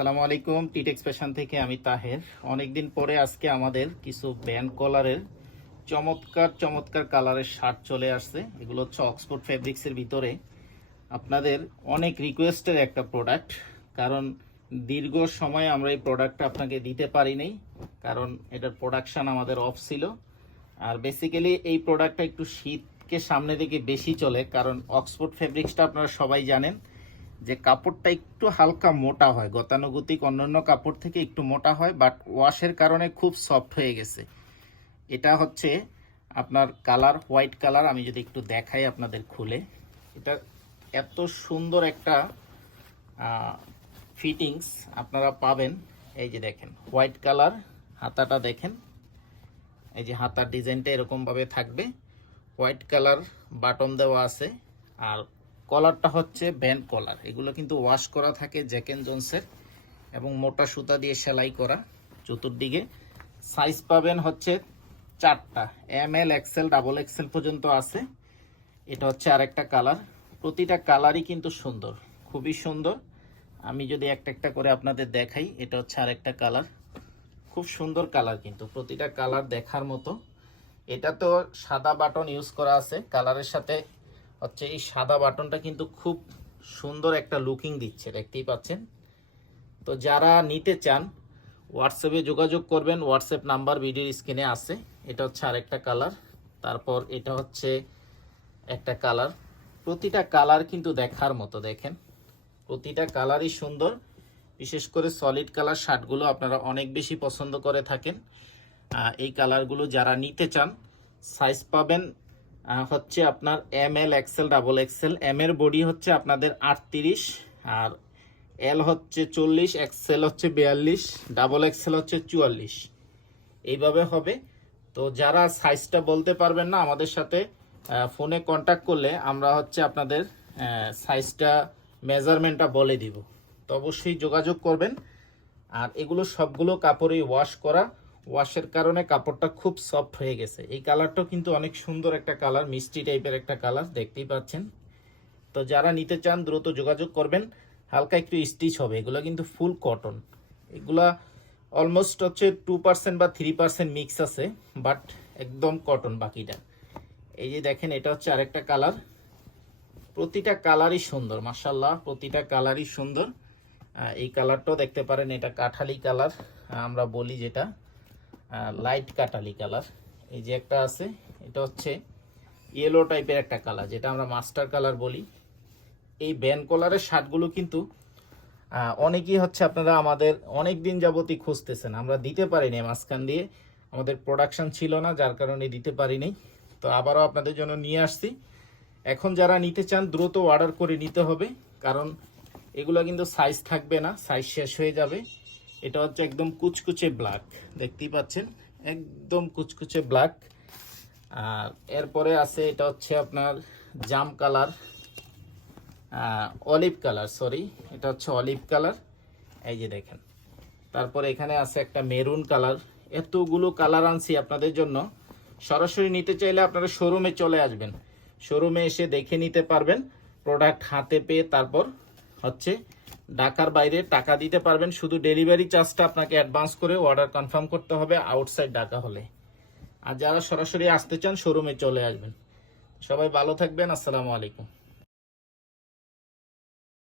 আসসালামু আলাইকুম টিটেক্স ফ্যাশন থেকে আমি তাহের। অনেকদিন পরে আজকে আমাদের কিছু ব্যান্ড কলারের চমৎকার চমৎকার কালারের শার্ট চলে আসছে। এগুলো হচ্ছে অক্সফোর্ড ফেব্রিক্সের ভিতরে। আপনাদের অনেক রিকোয়েস্টের একটা প্রোডাক্ট কারণ দীর্ঘ সময় আমরা এই প্রোডাক্টটা আপনাকে দিতে পারিনি, কারণ এটার প্রোডাকশন আমাদের অফ ছিল। আর বেসিক্যালি এই প্রোডাক্টটা একটু শীতকে সামনে দিকে বেশি চলে, কারণ অক্সফোর্ড ফেব্রিক্সটা আপনারা সবাই জানেন। যে কাপড়টা একটু হালকা মোটা হয়, গতানুগতিক অন্যান্য কাপড় থেকে একটু মোটা হয় বাট ওয়াশের কারণে খুব সফট হয়ে গেছে। এটা হচ্ছে আপনার কালার হোয়াইট কালার আমি যদি একটু দেখাই আপনাদের খুলে। এটা এত সুন্দর একটা ফিটিংস আপনারা পাবেন। এই যে দেখেন হোয়াইট কালার হাতাটা দেখেন। এই যে হাতার ডিজাইনটা এরকমভাবে থাকবে। হোয়াইট কালার বাটন দেওয়া আছে, আর কলারটা হচ্ছে ব্যান্ড কলার। এগুলো কিন্তু ওয়াশ করা থাকে জ্যাক এন্ড জোন্সের এবং মোটা সুতা দিয়ে সেলাই করা চতুর্দিকে। সাইজ পাবেন হচ্ছে চারটা। M L, XL, double XL পর্যন্ত আছে। এটা হচ্ছে আরেকটা কালার। প্রতিটা কালারই কিন্তু সুন্দর, খুবই সুন্দর। আমি যদি একটা একটা করে আপনাদের দেখাই, এটা হচ্ছে আরেকটা কালার। খুব সুন্দর কালার কিন্তু, প্রতিটা কালার দেখার মতো। এটা তো সাদা বাটন ইউজ করা আছে, কালারের সাথে হচ্ছে এই সাদা বাটনটা কিন্তু খুব সুন্দর একটা লুকিং দিচ্ছে, দেখতেই পাচ্ছেন? তো যারা নিতে চান হোয়াটসঅ্যাপে যোগাযোগ করবেন হোয়াটসঅ্যাপ নাম্বার ভিডিওর স্ক্রিনে আছে, এটা হচ্ছে আরেকটা কালার তারপর এটা হচ্ছে একটা কালার প্রতিটা কালার কিন্তু দেখার মতো, দেখেন। প্রতিটা কালারই সুন্দর, বিশেষ করে সলিড কালার শার্টগুলো আপনারা অনেক বেশি পছন্দ করে থাকেন। এই কালারগুলো যারা নিতে চান সাইজ পাবেন হচ্ছে আপনার M L XL double XL M এর বডি হচ্ছে আপনাদের আটত্রিশ, আর এল হচ্ছে চল্লিশ এক্সেল হচ্ছে বিয়াল্লিশ ডাবল এক্সেল হচ্ছে চুয়াল্লিশ। এইভাবে হবে। তো যারা সাইজটা বলতে পারবেন না, আমাদের সাথে ফোনে কন্ট্যাক্ট করলে আমরা হচ্ছে আপনাদের সাইজটা মেজারমেন্টটা বলে দিব। তো অবশ্যই যোগাযোগ করবেন। আর এগুলো সবগুলো কাপড়ই ওয়াশ করা। ওয়াশের কারণে কাপড়টা খুব সফট হয়ে গেছে। এই কালারটাও কিন্তু অনেক সুন্দর একটা কালার, মিষ্টি টাইপের একটা কালার, দেখতেই পাচ্ছেন। তো যারা নিতে চান, দ্রুত যোগাযোগ করবেন। হালকা একটু স্টিচ হবে, এগুলো কিন্তু ফুল কটন এগুলা অলমোস্ট হচ্ছে টু পার্সেন্ট বা থ্রি পার্সেন্ট মিক্স আছে বাট একদম কটন বাকিটা। এই যে দেখেন, এটা হচ্ছে আরেকটা কালার। প্রতিটা কালারই সুন্দর মাসাল্লাহ প্রতিটা কালারই সুন্দর। এই কালারটাও দেখতে পারেন, এটা কাঠালি কালার, আমরা বলি যেটা। লাইট কাটালি কালার এই যে একটা আছে, এটা হচ্ছে ইয়েলো টাইপের একটা কালার যেটা আমরা মাস্টার কালার বলি। এই ব্যান কলারের শার্টগুলো কিন্তু অনেকেই হচ্ছে আপনারা আমাদের অনেক দিন যাবতই খুঁজতেছেন। আমরা দিতে পারিনি মাঝখান দিয়ে, আমাদের প্রোডাকশান ছিল না, যার কারণে দিতে পারিনি। তো আবারও আপনাদের জন্য নিয়ে আসছি। এখন যারা নিতে চান, দ্রুত অর্ডার করে নিতে হবে, কারণ এগুলো কিন্তু সাইজ থাকবে না সাইজ শেষ হয়ে যাবে। এটা হচ্ছে একদম কুচকুচে ব্ল্যাক দেখতেই পাচ্ছেন? একদম কুচকুচে ব্ল্যাক আর এরপরে আছে, এটা হচ্ছে আপনার জাম কালার অলিভ কালার সরি এটা হচ্ছে অলিভ কালার। এই যে দেখেন, তারপর এখানে আছে একটা মেরুন কালার। এতগুলো কালার আনছি আপনাদের জন্য। সরাসরি নিতে চাইলে আপনারা শোরুমে চলে আসবেন। শোরুমে এসে দেখে নিতে পারবেন। প্রোডাক্ট হাতে পেয়ে তারপর হচ্ছে ঢাকার বাইরে টাকা দিতে পারবেন। শুধু ডেলিভারি চার্জটা আপনাকে অ্যাডভান্স করে অর্ডার কনফার্ম করতে হবে আউটসাইড ঢাকা হলে। আর যারা সরাসরি আসতে চান, শোরুমে চলে আসবেন। সবাই ভালো থাকবেন। আসসালামু আলাইকুম।